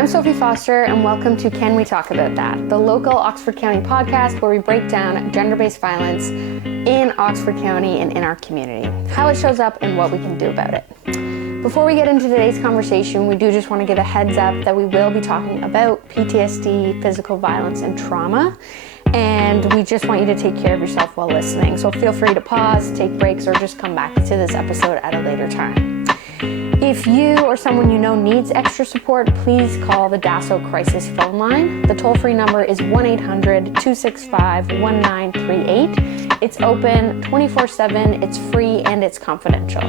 I'm Sophie Foster, and welcome to Can We Talk About That, the local Oxford County podcast where we break down gender-based violence in Oxford County and in our community, how it shows up and what we can do about it. Before we get into today's conversation, we do just want to give a heads up that we will be talking about PTSD, physical violence, and trauma, and we just want you to take care of yourself while listening. So feel free to pause, take breaks, or just come back to this episode at a later time. If you or someone you know needs extra support, please call the DASO crisis phone line. The toll-free number is 1-800-265-1938. It's open 24/7, it's free, and it's confidential.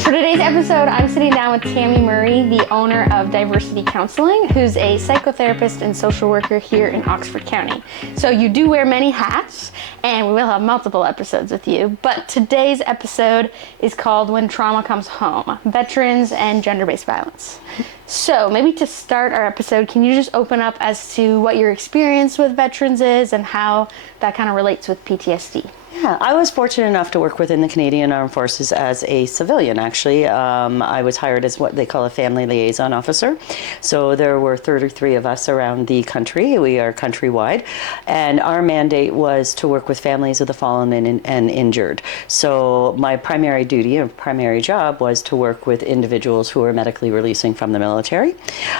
For today's episode, I'm sitting down with Tami Murray, the owner of Diversity Counselling, who's a psychotherapist and social worker here in Oxford County. So you do wear many hats, and we will have multiple episodes with you. But today's episode is called When Trauma Comes Home, Veterans and Gender-Based Violence. So maybe to start our episode, can you just open up as to what your experience with veterans is and how that kind of relates with PTSD? Yeah, I was fortunate enough to work within the Canadian Armed Forces as a civilian, actually. I was hired as what they call a family liaison officer. So there were 33 of us around the country. We are countrywide. And our mandate was to work with families of the fallen and injured. So my primary duty and primary job was to work with individuals who are medically releasing from the military.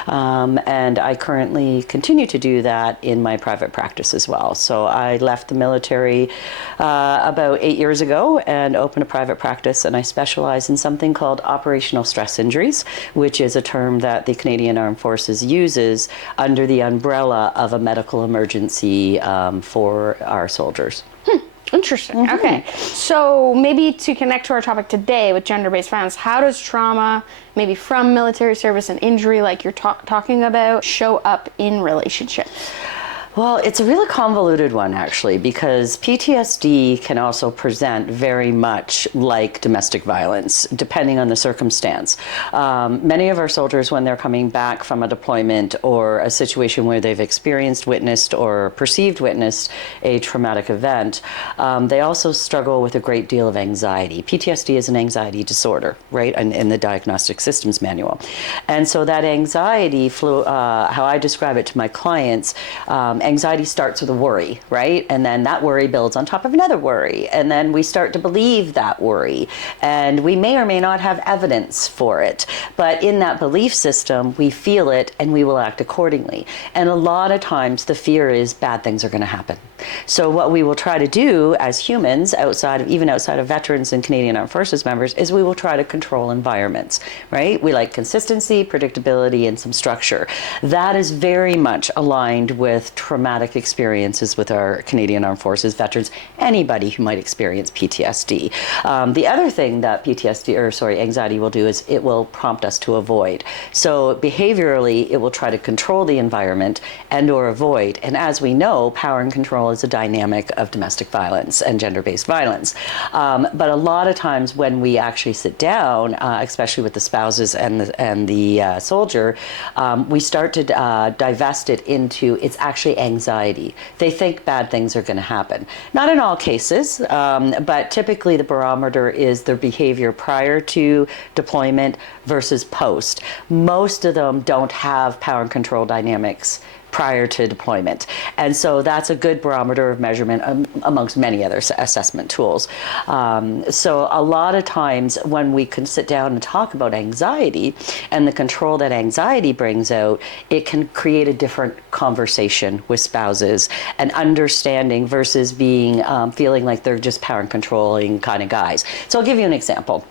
And I currently continue to do that in my private practice as well. So I left the military about 8 years ago and opened a private practice, and I specialize in something called operational stress injuries, which is a term that the Canadian Armed Forces uses under the umbrella of a medical emergency for our soldiers. Interesting. Mm-hmm. Okay. So maybe to connect to our topic today with gender-based violence, how does trauma, maybe from military service and injury like you're talking about, show up in relationships? Well, it's a really convoluted one, actually, because PTSD can also present very much like domestic violence, depending on the circumstance. Many of our soldiers, when they're coming back from a deployment or a situation where they've experienced, witnessed, or perceived witnessed a traumatic event, they also struggle with a great deal of anxiety. PTSD is an anxiety disorder, right, in the Diagnostic Systems Manual. And so that anxiety, how I describe it to my clients, anxiety starts with a worry, right? And then that worry builds on top of another worry. And then we start to believe that worry. And we may or may not have evidence for it. But in that belief system, we feel it and we will act accordingly. And a lot of times the fear is bad things are going to happen. So what we will try to do as humans, even outside of veterans and Canadian Armed Forces members, is we will try to control environments, right? We like consistency, predictability, and some structure. That is very much aligned with traumatic experiences with our Canadian Armed Forces veterans, anybody who might experience PTSD. The other thing that anxiety will do is it will prompt us to avoid. So behaviorally, it will try to control the environment and or avoid. And as we know, power and control is a dynamic of domestic violence and gender-based violence. But a lot of times when we actually sit down, especially with the spouses and the soldier, we start to divest it into it's actually anxiety. They think bad things are going to happen. Not in all cases, but typically the barometer is their behavior prior to deployment versus post. Most of them don't have power and control dynamics prior to deployment. And so that's a good barometer of measurement amongst many other assessment tools. So a lot of times when we can sit down and talk about anxiety and the control that anxiety brings out, it can create a different conversation with spouses and understanding versus being feeling like they're just power and controlling kind of guys. So I'll give you an example.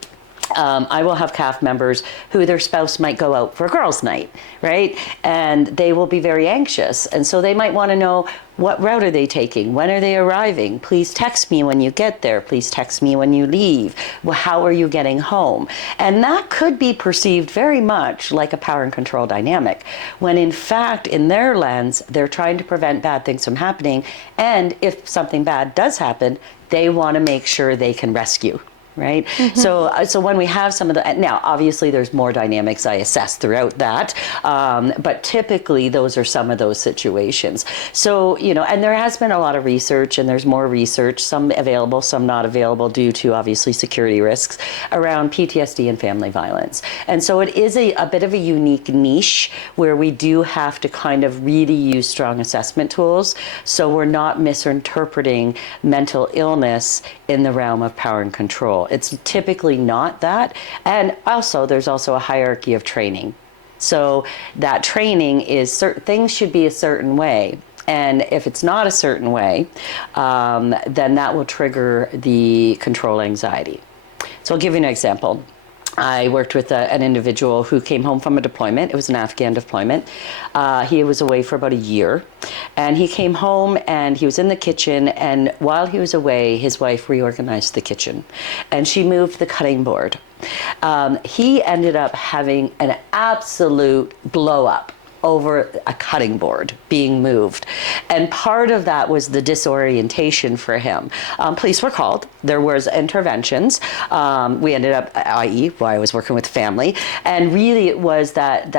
I will have CAF members who their spouse might go out for a girls' night, right? And they will be very anxious. And so they might want to know, what route are they taking? When are they arriving? Please text me when you get there. Please text me when you leave. Well, how are you getting home? And that could be perceived very much like a power and control dynamic, when in fact, in their lens, they're trying to prevent bad things from happening. And if something bad does happen, they want to make sure they can rescue. right? So when we have some of the, now obviously there's more dynamics I assess throughout that, but typically those are some of those situations. So, and there has been a lot of research, and there's more research, some available, some not available due to obviously security risks around PTSD and family violence. And so it is a bit of a unique niche where we do have to kind of really use strong assessment tools, so we're not misinterpreting mental illness in the realm of power and control. It's typically not that. And also, there's also a hierarchy of training. So that training is things should be a certain way. And if it's not a certain way, then that will trigger the control anxiety. So I'll give you an example. I worked with an individual who came home from a deployment. It was an Afghan deployment. He was away for about a year. And he came home and he was in the kitchen. And while he was away, his wife reorganized the kitchen. And she moved the cutting board. He ended up having an absolute blow up over a cutting board being moved. And part of that was the disorientation for him. Police were called. There was interventions. We ended up, i.e., while I was working with family, and really it was that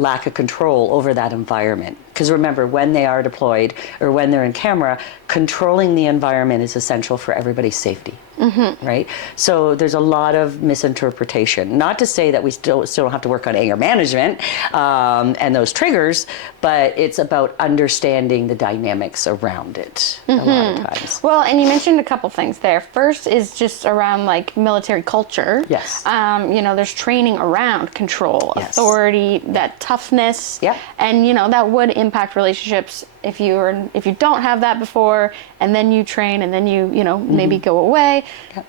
lack of control over that environment. Because remember, when they are deployed or when they're in camera, controlling the environment is essential for everybody's safety, right? So there's a lot of misinterpretation. Not to say that we still don't have to work on anger management and those triggers, but it's about understanding the dynamics around it a lot of times. Well, and you mentioned a couple things there. First is just around like military culture. Yes. There's training around control, authority, that toughness. Yeah. And that would impact relationships if you don't have that before, and then you train, and then you maybe go away,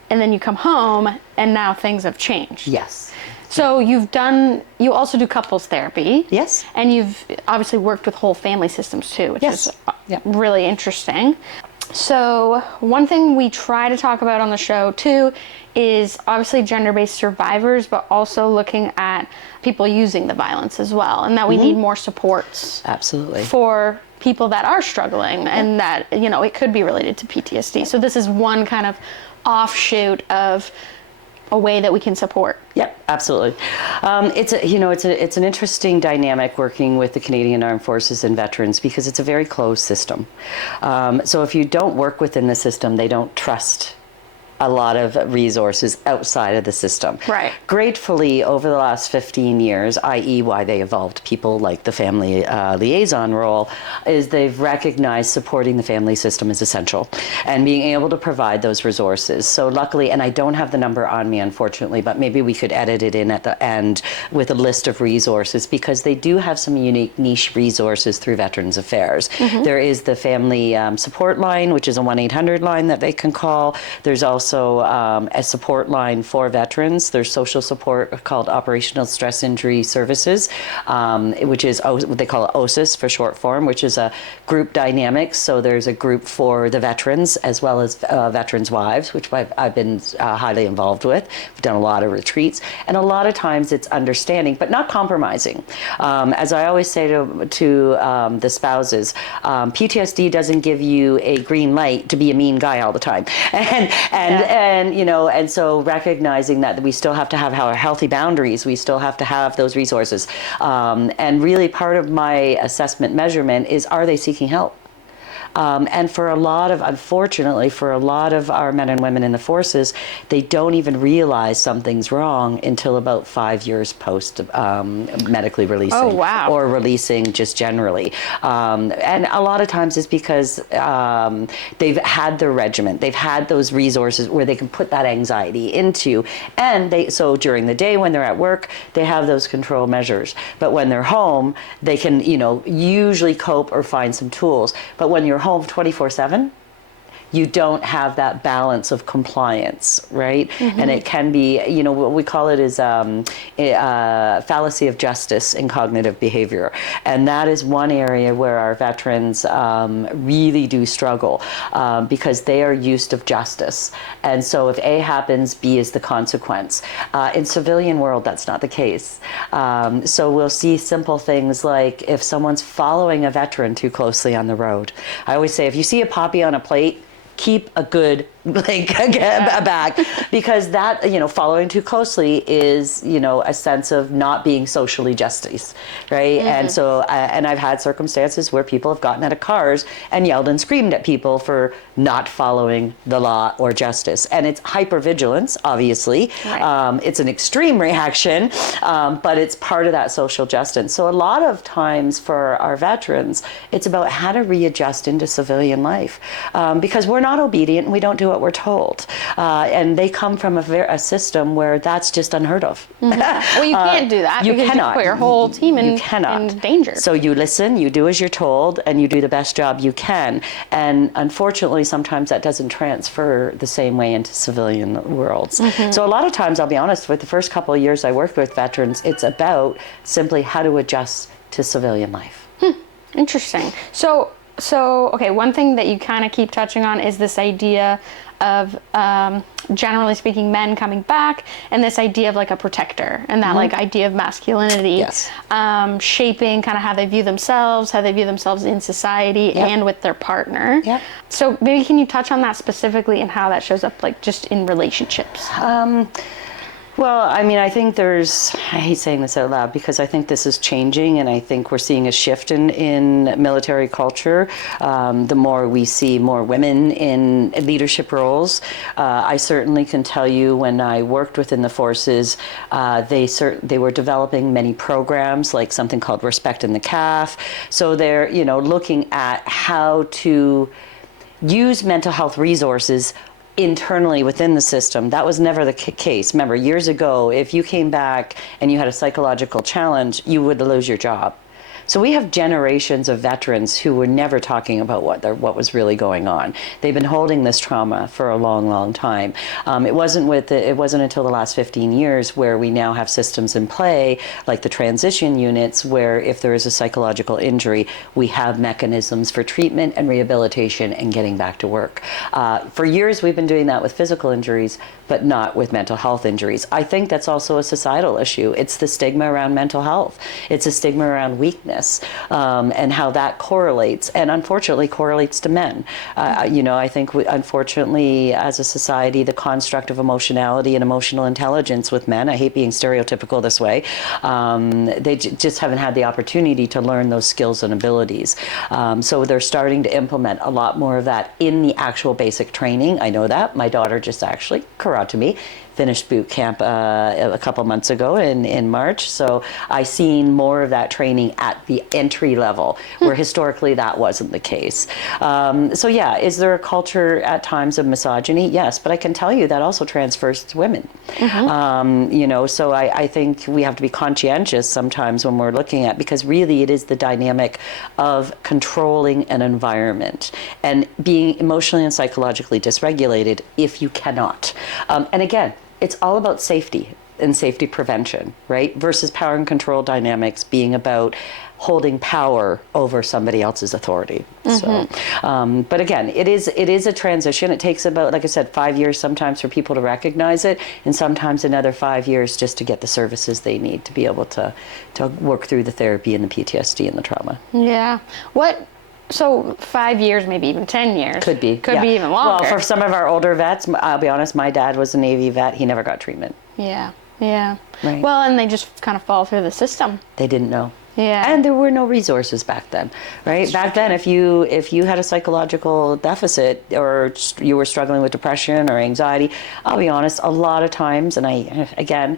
and then you come home, and now things have changed. Yes. So you also do couples therapy. Yes. And you've obviously worked with whole family systems too, which is Yeah. really interesting. So one thing we try to talk about on the show too is obviously gender-based survivors, but also looking at people using the violence as well, and that we need more supports. Absolutely. For people that are struggling, and that it could be related to PTSD. So this is one kind of offshoot of a way that we can support. Yep, absolutely. It's an interesting dynamic working with the Canadian Armed Forces and veterans, because it's a very closed system. So if you don't work within the system, they don't trust a lot of resources outside of the system. Right. Gratefully, over the last 15 years, i.e. why they evolved people like the family liaison role, is they've recognized supporting the family system is essential and being able to provide those resources. So luckily, and I don't have the number on me unfortunately, but maybe we could edit it in at the end with a list of resources, because they do have some unique niche resources through Veterans Affairs. There is the family support line, which is a 1-800 line that they can call. There's also a support line for veterans. There's social support called Operational Stress Injury Services, which is what they call OSIS for short form, which is a group dynamics. So there's a group for the veterans as well as veterans' wives, which I've been highly involved with. We've done a lot of retreats, and a lot of times it's understanding, but not compromising. As I always say to the spouses, PTSD doesn't give you a green light to be a mean guy all the time, and so recognizing that we still have to have our healthy boundaries, we still have to have those resources, and really part of my assessment measurement is, are they seeking help? And unfortunately, for a lot of our men and women in the forces, they don't even realize something's wrong until about 5 years post medically releasing. Oh, wow. Or releasing just generally. And a lot of times it's because they've had their regiment, they've had those resources where they can put that anxiety into, and so during the day when they're at work, they have those control measures. But when they're home, they can, usually cope or find some tools. But when you're home 24/7, you don't have that balance of compliance, right? And it can be, what we call it is fallacy of justice in cognitive behavior. And that is one area where our veterans really do struggle because they are used to justice. And so if A happens, B is the consequence. In civilian world, that's not the case. So we'll see simple things like if someone's following a veteran too closely on the road. I always say, if you see a poppy on a plate, keep a good like back, because that, following too closely is, a sense of not being socially justice, right? And so, and I've had circumstances where people have gotten out of cars and yelled and screamed at people for not following the law or justice. And it's hypervigilance, obviously. Right. It's an extreme reaction, but it's part of that social justice. So a lot of times for our veterans, it's about how to readjust into civilian life, because we're not obedient and we don't do what we're told. And they come from a system where that's just unheard of. Well, you can't do that because you put your whole team in danger. So you listen, you do as you're told, and you do the best job you can. And unfortunately, sometimes that doesn't transfer the same way into civilian worlds. So a lot of times, I'll be honest, with the first couple of years I worked with veterans, it's about simply how to adjust to civilian life. Interesting. So okay, one thing that you kind of keep touching on is this idea of, generally speaking, men coming back, and this idea of like a protector, and that like idea of masculinity, Yes. Shaping kind of how they view themselves in society and with their partner. Yep. So maybe can you touch on that specifically and how that shows up like just in relationships? Well, I mean, I think I hate saying this out loud because I think this is changing, and I think we're seeing a shift in military culture. The more we see more women in leadership roles, I certainly can tell you when I worked within the forces, they were developing many programs like something called Respect in the CAF. So they're, looking at how to use mental health resources internally within the system. That was never the case. Remember, years ago, if you came back and you had a psychological challenge, you would lose your job. So we have generations of veterans who were never talking about what was really going on. They've been holding this trauma for a long, long time. It wasn't until the last 15 years where we now have systems in play, like the transition units, where if there is a psychological injury, we have mechanisms for treatment and rehabilitation and getting back to work. For years, we've been doing that with physical injuries, but not with mental health injuries. I think that's also a societal issue. It's the stigma around mental health. It's a stigma around weakness. And how that correlates, and unfortunately correlates to men. I think unfortunately as a society, the construct of emotionality and emotional intelligence with men, I hate being stereotypical this way, they just haven't had the opportunity to learn those skills and abilities. So they're starting to implement a lot more of that in the actual basic training. I know that. My daughter just actually, karate finished boot camp a couple months ago in March. So I seen more of that training at the entry level, where historically that wasn't the case. So yeah, is there a culture at times of misogyny? Yes, but I can tell you that also transfers to women. So I think we have to be conscientious sometimes when we're looking at, because really it is the dynamic of controlling an environment and being emotionally and psychologically dysregulated if you cannot. And again, it's all about safety and safety prevention, right? Versus power and control dynamics being about holding power over somebody else's authority. So, but again, it is a transition. It takes about, like I said, 5 years sometimes for people to recognize it, and sometimes another 5 years just to get the services they need to be able to work through the therapy and the PTSD and the trauma. Yeah. So 5 years, maybe even 10 years. Could be even longer. Well, for some of our older vets, I'll be honest, my dad was a Navy vet. He never got treatment. Yeah. Right. Well, and they just kind of fall through the system. They didn't know. Yeah. And there were no resources back then, right? Back then, if you had a psychological deficit or you were struggling with depression or anxiety, I'll be honest, a lot of times, and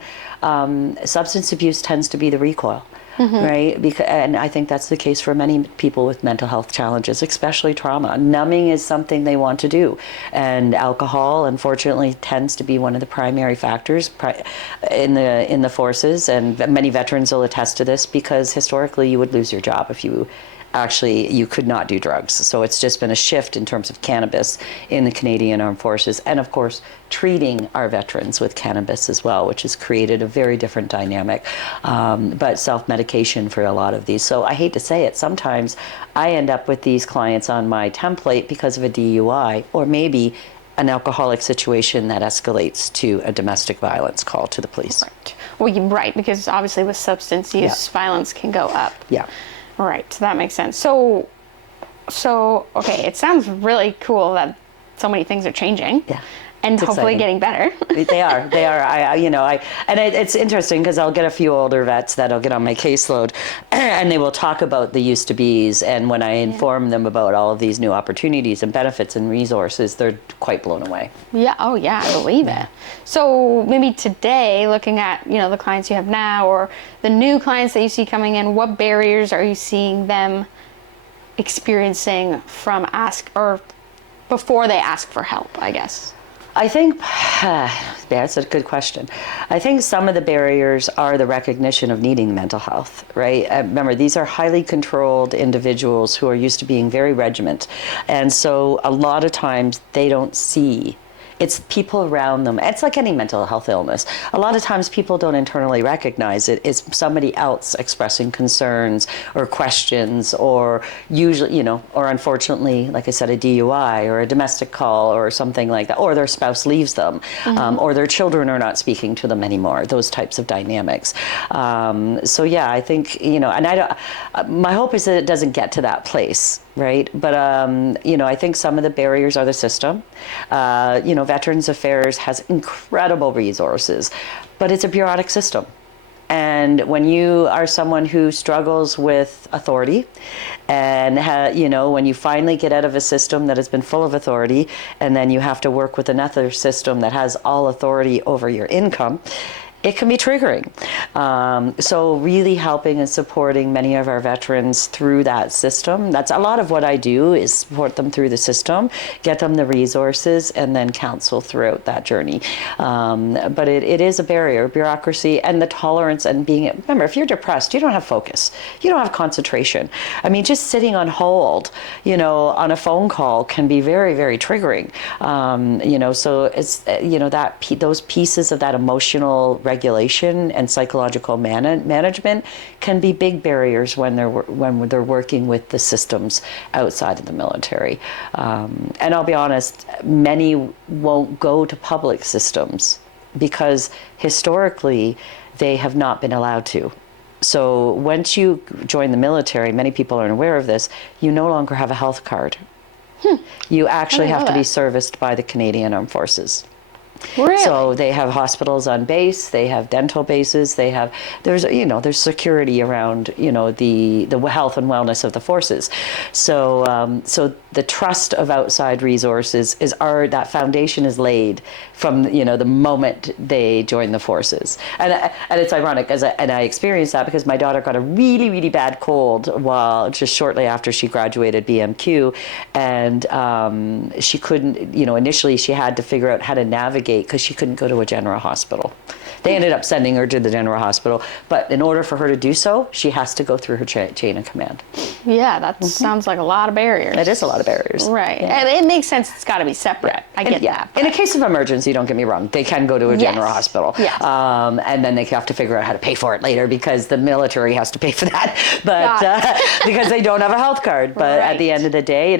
substance abuse tends to be the recoil. Right? And I think that's the case for many people with mental health challenges, especially trauma. Numbing is something they want to do. And alcohol, unfortunately, tends to be one of the primary factors in the forces. And many veterans will attest to this, because historically you would lose your job if you could not do drugs. So it's just been a shift in terms of cannabis in the Canadian Armed Forces, and of course treating our veterans with cannabis as well, which has created a very different dynamic, but self-medication for a lot of these. So I hate to say it, sometimes I end up with these clients on my template because of a DUI, or maybe an alcoholic situation that escalates to a domestic violence call to the police. Right. Well, right, because obviously with substance use, violence can go up. Yeah. Right, so that makes sense. So okay, it sounds really cool that so many things are changing. Yeah. And It's hopefully exciting. getting better. They are. It's interesting because I'll get a few older vets that'll get on my caseload, and they will talk about the used to be's. And when I inform them about all of these new opportunities and benefits and resources, they're quite blown away. Yeah. Oh, yeah. I believe it. So maybe today, looking at the clients you have now, or the new clients that you see coming in, what barriers are you seeing them experiencing from before they ask for help, I guess? I think, that's a good question. I think some of the barriers are the recognition of needing mental health, right? Remember, these are highly controlled individuals who are used to being very regiment. And so a lot of times they don't see. It's people around them. It's like any mental health illness. A lot of times people don't internally recognize it. It's somebody else expressing concerns or questions, or usually, or unfortunately, like I said, a DUI or a domestic call or something like that, or their spouse leaves them, or their children are not speaking to them anymore, those types of dynamics. So yeah, I think, and my hope is that it doesn't get to that place. Right. But, I think some of the barriers are the system. Veterans Affairs has incredible resources, but it's a bureaucratic system. And when you are someone who struggles with authority and, when you finally get out of a system that has been full of authority, and then you have to work with another system that has all authority over your income, it can be triggering. So really helping and supporting many of our veterans through that system. That's a lot of what I do, is support them through the system, get them the resources, and then counsel throughout that journey. But it is a barrier, bureaucracy, and the tolerance, and remember, if you're depressed, you don't have focus. You don't have concentration. I mean, just sitting on hold, on a phone call can be very, very triggering. So it's, those pieces of that emotional regulation and psychological management can be big barriers when they're working with the systems outside of the military. And I'll be honest, many won't go to public systems because historically they have not been allowed to. So once you join the military, many people aren't aware of this, you no longer have a health card. You actually have to be serviced by the Canadian Armed Forces. Really? So they have hospitals on base, they have dental bases, there's security around, the health and wellness of the forces. So the trust of outside resources that foundation is laid from, the moment they join the forces. And it's ironic, and I experienced that because my daughter got a really, really bad cold just shortly after she graduated BMQ, and she couldn't, initially she had to figure out how to navigate because she couldn't go to a general hospital. They ended up sending her to the general hospital, but in order for her to do so, she has to go through her chain of command. Yeah, that sounds like a lot of barriers. It is a lot of barriers. Right. Yeah. And it makes sense. It's got to be separate. I get that. In a case of emergency, don't get me wrong, they can go to a general hospital. Yes. And then they have to figure out how to pay for it later because the military has to pay for that, but because they don't have a health card. But at the end of the day,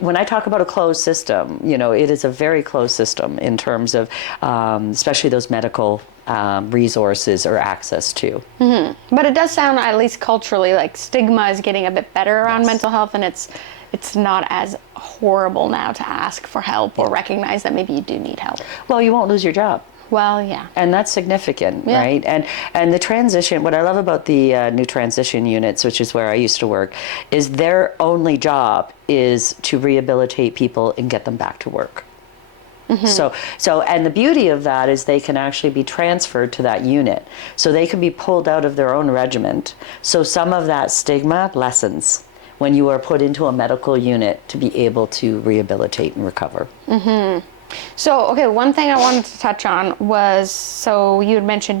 when I talk about a closed system, it is a very closed system in terms of especially those medical resources or access to. Mm-hmm. But it does sound, at least culturally, like stigma is getting a bit better around mental health, and it's not as horrible now to ask for help or recognize that maybe you do need help. Well, you won't lose your job. Well, yeah. And that's significant, right? And the transition, what I love about the new transition units, which is where I used to work, is their only job is to rehabilitate people and get them back to work. So, and the beauty of that is they can actually be transferred to that unit. So they can be pulled out of their own regiment. So some of that stigma lessens when you are put into a medical unit to be able to rehabilitate and recover. So, okay, one thing I wanted to touch on was, so you had mentioned,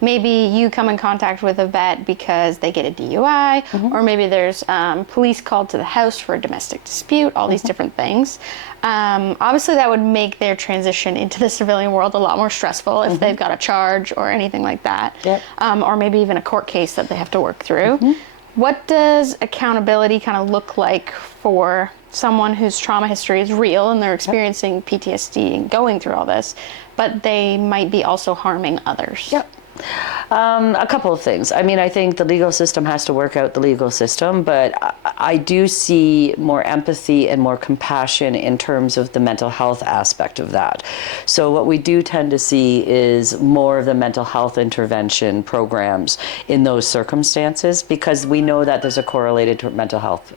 maybe you come in contact with a vet because they get a DUI, or maybe there's police called to the house for a domestic dispute, all these different things. Obviously, that would make their transition into the civilian world a lot more stressful if they've got a charge or anything like that, or maybe even a court case that they have to work through. What does accountability kind of look like for someone whose trauma history is real and they're experiencing PTSD and going through all this, but they might be also harming others? A couple of things. I mean, I think the legal system has to work out the legal system, but I do see more empathy and more compassion in terms of the mental health aspect of that. So what we do tend to see is more of the mental health intervention programs in those circumstances, because we know that there's a correlated to mental health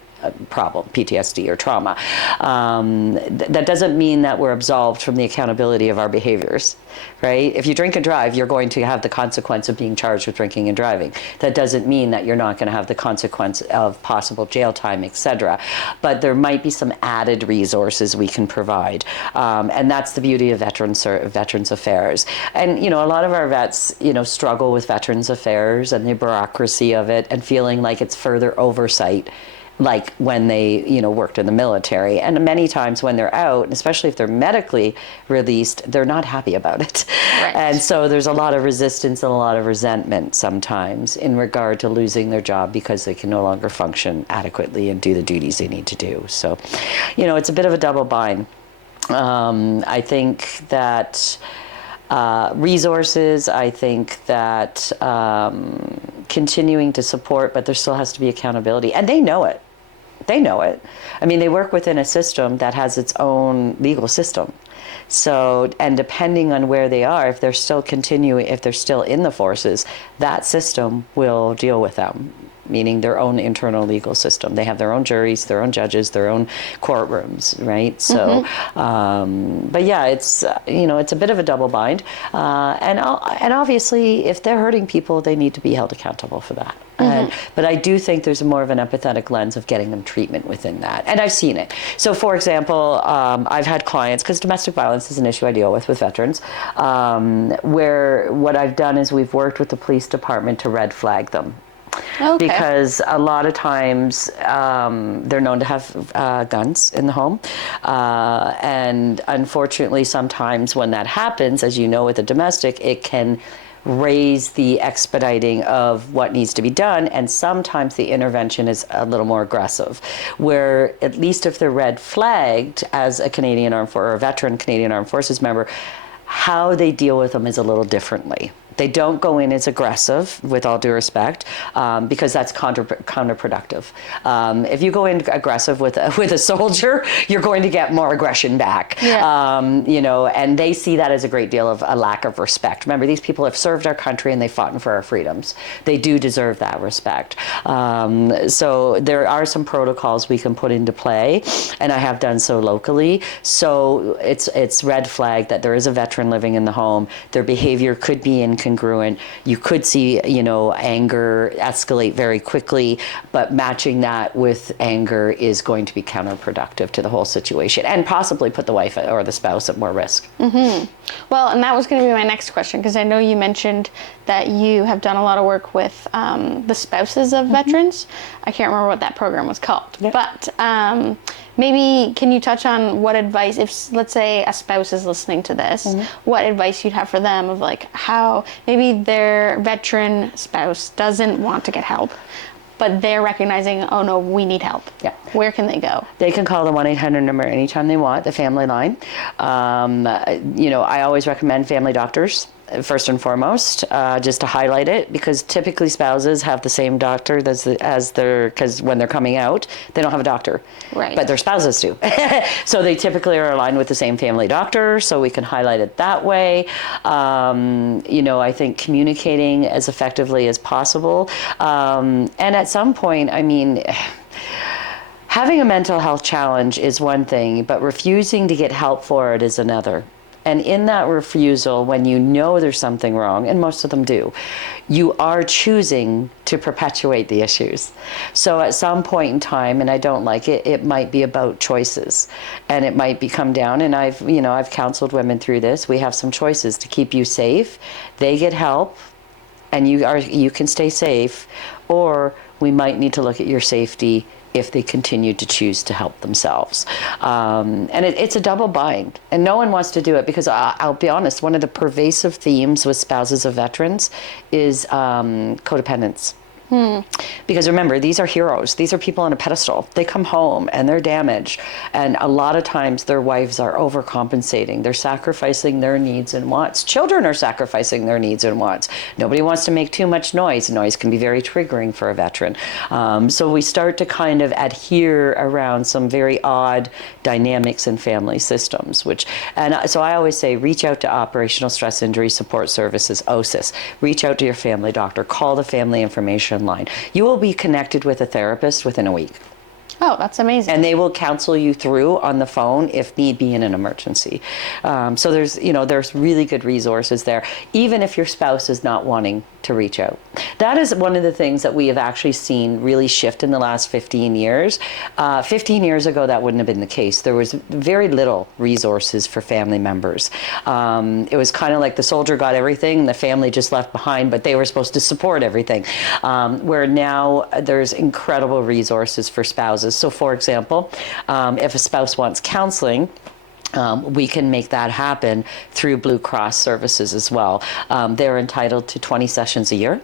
problem, PTSD or trauma. That doesn't mean that we're absolved from the accountability of our behaviors, right? If you drink and drive, you're going to have the consequence of being charged with drinking and driving. That doesn't mean that you're not going to have the consequence of possible jail time, etc. But there might be some added resources we can provide. And that's the beauty of Veterans Affairs. And, a lot of our vets, struggle with Veterans Affairs and the bureaucracy of it, and feeling like it's further oversight, like when they, worked in the military. And many times when they're out, especially if they're medically released, they're not happy about it. Right. And so there's a lot of resistance and a lot of resentment sometimes in regard to losing their job because they can no longer function adequately and do the duties they need to do. So, it's a bit of a double bind. I think that resources, I think that continuing to support, but there still has to be accountability. And they know it. They know it. I mean, they work within a system that has its own legal system. So, and depending on where they are, if they're still in the forces, that system will deal with them, meaning their own internal legal system. They have their own juries, their own judges, their own courtrooms, right? So, but yeah, it's a bit of a double bind, and obviously, if they're hurting people, they need to be held accountable for that. But I do think there's more of an empathetic lens of getting them treatment within that, and I've seen it. So, for example, I've had clients, because domestic violence is an issue I deal with veterans, where what I've done is we've worked with the police department to red flag them. Okay. Because a lot of times they're known to have guns in the home. And unfortunately, sometimes when that happens, as you know, with a domestic, it can raise the expediting of what needs to be done, and sometimes the intervention is a little more aggressive, where at least if they're red flagged as a Canadian Armed Forces or a veteran Canadian Armed Forces member, how they deal with them is a little differently. They don't go in as aggressive, with all due respect, because that's counterproductive. If you go in aggressive with a soldier, you're going to get more aggression back. Yeah. And they see that as a great deal of a lack of respect. Remember, these people have served our country and they've fought for our freedoms. They do deserve that respect. So there are some protocols we can put into play, and I have done so locally. So it's red flag that there is a veteran living in the home. Their behavior could be incongruent. You could see, anger escalate very quickly, but matching that with anger is going to be counterproductive to the whole situation, and possibly put the wife or the spouse at more risk. Well, and that was going to be my next question, because I know you mentioned that you have done a lot of work with the spouses of veterans. I can't remember what that program was called, but maybe can you touch on what advice, if let's say a spouse is listening to this, what advice you'd have for them of like how maybe their veteran spouse doesn't want to get help, but they're recognizing, oh no, we need help. Yeah. Where can they go? They can call the 1-800 number anytime they want, the family line. I always recommend family doctors, first and foremost, just to highlight it, because typically spouses have the same doctor because when they're coming out, they don't have a doctor, right? But their spouses do. So they typically are aligned with the same family doctor, so we can highlight it that way. I think communicating as effectively as possible. And at some point, having a mental health challenge is one thing, but refusing to get help for it is another. And in that refusal, when you know there's something wrong, and most of them do, you are choosing to perpetuate the issues. So at some point in time, and I don't like it, it might be about choices, and it might come down. And I've counseled women through this. We have some choices to keep you safe. They get help, and you can stay safe, or we might need to look at your safety if they continue to choose to help themselves. And it's a double bind, and no one wants to do it, because I'll be honest, one of the pervasive themes with spouses of veterans is codependence. Because remember, these are heroes. These are people on a pedestal. They come home and they're damaged. And a lot of times their wives are overcompensating. They're sacrificing their needs and wants. Children are sacrificing their needs and wants. Nobody wants to make too much noise. Noise can be very triggering for a veteran. So we start to kind of adhere around some very odd dynamics in family systems, so I always say, reach out to Operational Stress Injury Support Services, OSIS. Reach out to your family doctor. Call the family information line. You will be connected with a therapist within a week. Oh, that's amazing. And they will counsel you through on the phone if need be in an emergency. So there's really good resources there, even if your spouse is not wanting to reach out. That is one of the things that we have actually seen really shift in the last 15 years. 15 years ago, that wouldn't have been the case. There was very little resources for family members. It was kind of like the soldier got everything, the family just left behind, but they were supposed to support everything. Where now there's incredible resources for spouses. So for example, if a spouse wants counseling, we can make that happen through Blue Cross services as well. They're entitled to 20 sessions a year.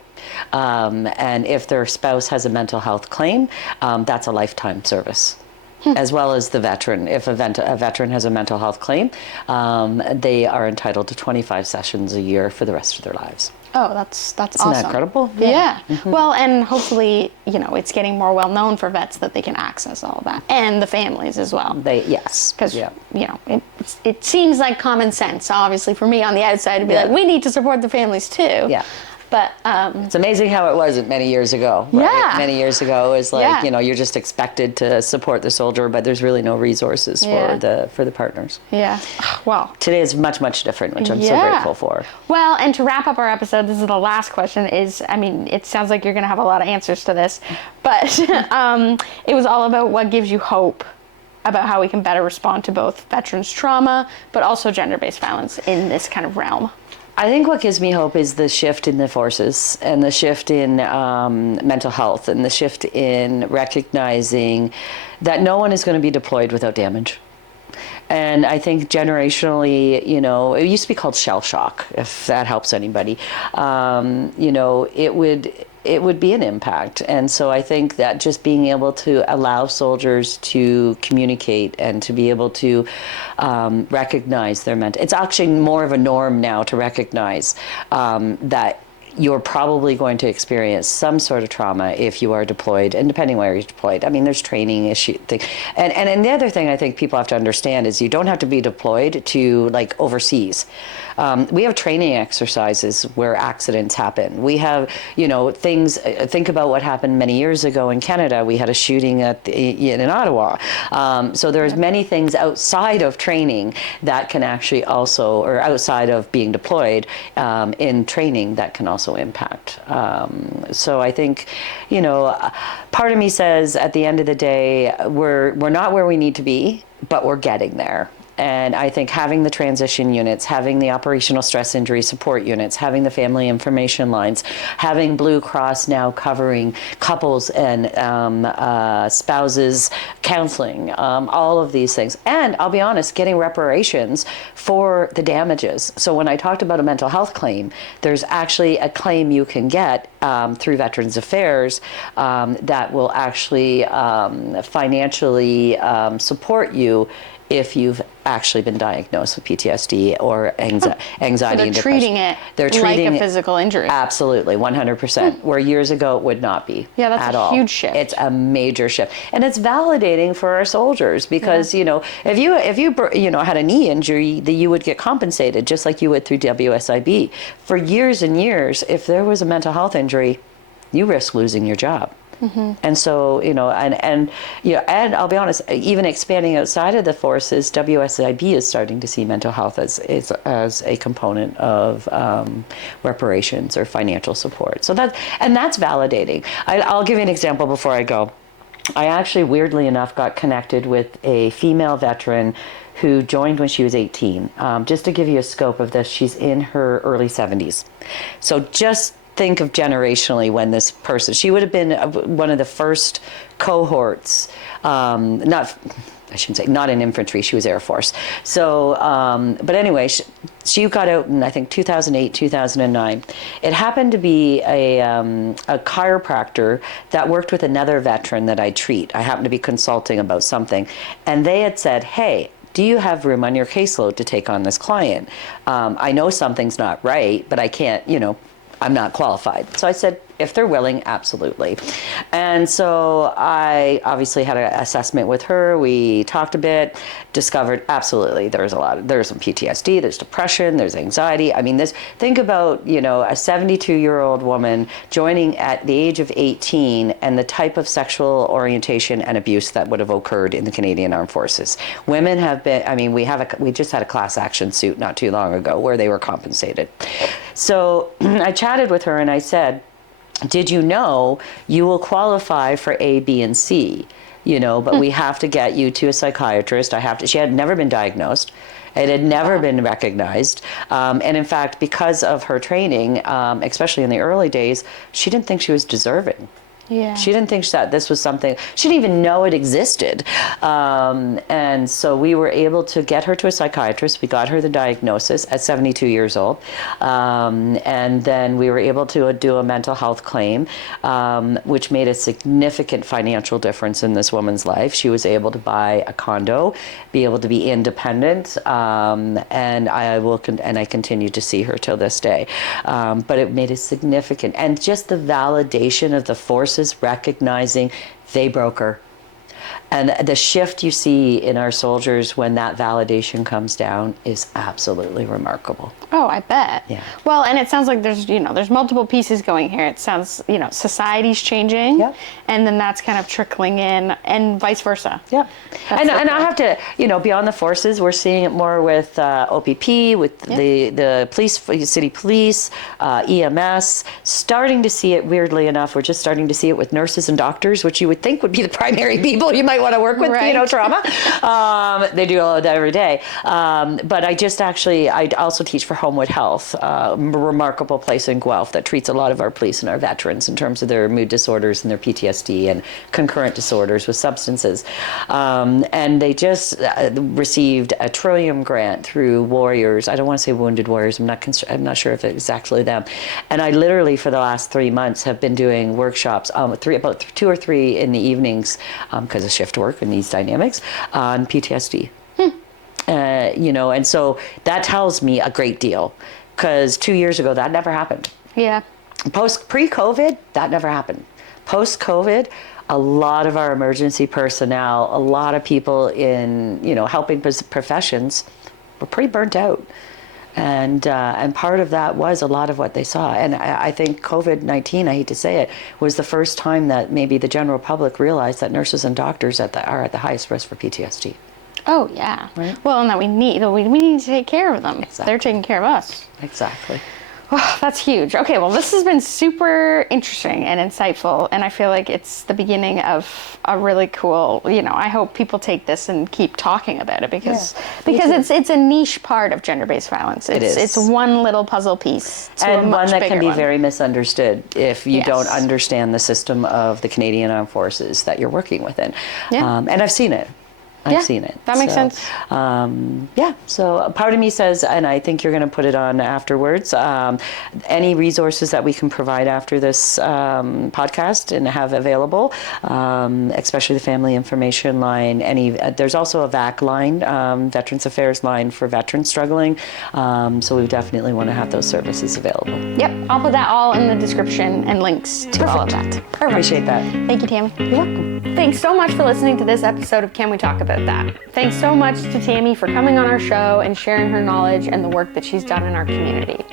And if their spouse has a mental health claim, that's a lifetime service. As well as the veteran. If a veteran has a mental health claim, they are entitled to 25 sessions a year for the rest of their lives. Oh, that's Isn't awesome. that incredible? Yeah. Well, and hopefully, it's getting more well known for vets that they can access all that, and the families as well. Yes. Because it seems like common sense, obviously, for me on the outside to be like, we need to support the families too. Yeah. But it's amazing how it wasn't many years ago. Right? Yeah. Many years ago, it was like you're just expected to support the soldier, but there's really no resources for the partners. Yeah. Well, today is much, much different, which I'm so grateful for. Well, and to wrap up our episode, this is the last question. It sounds like you're going to have a lot of answers to this, but it was all about what gives you hope about how we can better respond to both veterans' trauma, but also gender-based violence in this kind of realm. I think what gives me hope is the shift in the forces and the shift in mental health and the shift in recognizing that no one is going to be deployed without damage. And I think generationally, it used to be called shell shock, if that helps anybody. It would be an impact. And so I think that just being able to allow soldiers to communicate and to be able to recognize their mental, it's actually more of a norm now to recognize that you're probably going to experience some sort of trauma if you are deployed, and depending where you're deployed. I mean, there's training issue thing. And the other thing I think people have to understand is you don't have to be deployed to overseas. We have training exercises where accidents happen. We have, things, think about what happened many years ago in Canada. We had a shooting in Ottawa. So there's many things outside of training that can actually also, or outside of being deployed in training that can also impact. So I think, part of me says at the end of the day, we're not where we need to be, but we're getting there. And I think having the transition units, having the operational stress injury support units, having the family information lines, having Blue Cross now covering couples and spouses counseling, all of these things. And I'll be honest, getting reparations for the damages. So when I talked about a mental health claim, there's actually a claim you can get through Veterans Affairs that will actually financially support you if you've actually been diagnosed with PTSD or anxiety and depression. Treating it like a physical injury. Absolutely, 100%. Where years ago it would not be. Yeah, that's a huge shift. It's a major shift, and it's validating for our soldiers because if you had a knee injury, that you would get compensated just like you would through WSIB. For years and years, if there was a mental health injury, you risk losing your job. Mm-hmm. And so, and I'll be honest, even expanding outside of the forces, WSIB is starting to see mental health as a component of reparations or financial support. So that's validating. I'll give you an example before I go. I actually, weirdly enough, got connected with a female veteran who joined when she was 18. Just to give you a scope of this, she's in her early 70s. So just think of generationally when this person, she would have been one of the first cohorts, I shouldn't say, not in infantry, she was Air Force. So, but anyway, she got out in, I think, 2008, 2009. It happened to be a chiropractor that worked with another veteran that I treat. I happened to be consulting about something. And they had said, hey, do you have room on your caseload to take on this client? I know something's not right, but I can't, I'm not qualified. So I said, if they're willing, absolutely. And so I obviously had an assessment with her. We talked a bit, discovered absolutely there's some PTSD, there's depression, there's anxiety. I mean, think about, a 72-year-old woman joining at the age of 18 and the type of sexual orientation and abuse that would have occurred in the Canadian Armed Forces. Women have been, we just had a class action suit not too long ago where they were compensated. So I chatted with her and I said, did you know you will qualify for A, B, and C? But we have to get you to a psychiatrist. She had never been diagnosed. It had never been recognized. And in fact, because of her training, especially in the early days, she didn't think she was deserving. Yeah. She didn't think that this was something, she didn't even know it existed. And so we were able to get her to a psychiatrist. We got her the diagnosis at 72 years old. And then we were able to do a mental health claim, which made a significant financial difference in this woman's life. She was able to buy a condo, be able to be independent, and I continue to see her till this day. But it made a significant, and just the validation of the forces recognizing they broke her. And the shift you see in our soldiers when that validation comes down is absolutely remarkable. Oh, I bet. Yeah. Well, and it sounds like there's multiple pieces going here. It sounds, society's changing, Yep. and then that's kind of trickling in, and vice versa. Yeah. And I have to, beyond the forces, we're seeing it more with OPP, with the police, city police, EMS, starting to see it, weirdly enough, we're just starting to see it with nurses and doctors, which you would think would be the primary people you might want to work with, right. Trauma. They do all of that every day. But I also teach for Homewood Health, a remarkable place in Guelph that treats a lot of our police and our veterans in terms of their mood disorders and their PTSD and concurrent disorders with substances. And they just received a Trillium grant through Warriors. I don't want to say Wounded Warriors. I'm not sure if it's actually them. And I literally, for the last 3 months, have been doing workshops, about 2 or 3 in the evenings, because of shift work and these dynamics, on PTSD. And so that tells me a great deal, because 2 years ago that never happened. Yeah. Pre-COVID, that never happened. Post-COVID, a lot of our emergency personnel, a lot of people in helping professions were pretty burnt out. And part of that was a lot of what they saw. And I think COVID-19, I hate to say it, was the first time that maybe the general public realized that nurses and doctors are at the highest risk for PTSD. Oh, yeah. Right. Well, and that we need to take care of them. Exactly. They're taking care of us. Exactly. Oh, that's huge. Okay, well, this has been super interesting and insightful, and I feel like it's the beginning of a really cool, I hope people take this and keep talking about it, because it's a niche part of gender-based violence. It is. It's one little puzzle piece to and a much one that bigger can be one. very misunderstood if you Yes. don't understand the system of the Canadian Armed Forces that you're working within. Yeah. And I've seen it. I've seen it. That makes sense. So part of me says, and I think you're going to put it on afterwards, any resources that we can provide after this podcast and have available, especially the family information line. There's also a VAC line, Veterans Affairs line for veterans struggling. So we definitely want to have those services available. Yep, I'll put that all in the description and links to all of that. Perfect. Appreciate that. Thank you, Tami. You're welcome. Thanks so much for listening to this episode of Can We Talk About That? Thanks so much to Tami for coming on our show and sharing her knowledge and the work that she's done in our community.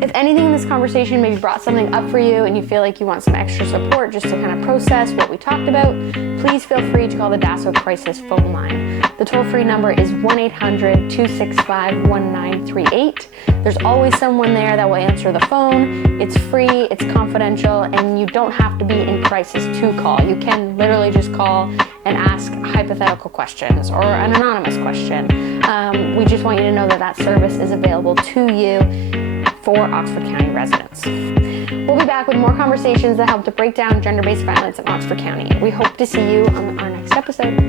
If anything in this conversation maybe brought something up for you and you feel like you want some extra support just to kind of process what we talked about, please feel free to call the DASO Crisis phone line. The toll-free number is 1-800-265-1938. There's always someone there that will answer the phone. It's free, it's confidential, and you don't have to be in crisis to call. You can literally just call and ask hypothetical questions or an anonymous question. We just want you to know that service is available to you for Oxford County residents. We'll be back with more conversations that help to break down gender-based violence in Oxford County. We hope to see you on our next episode.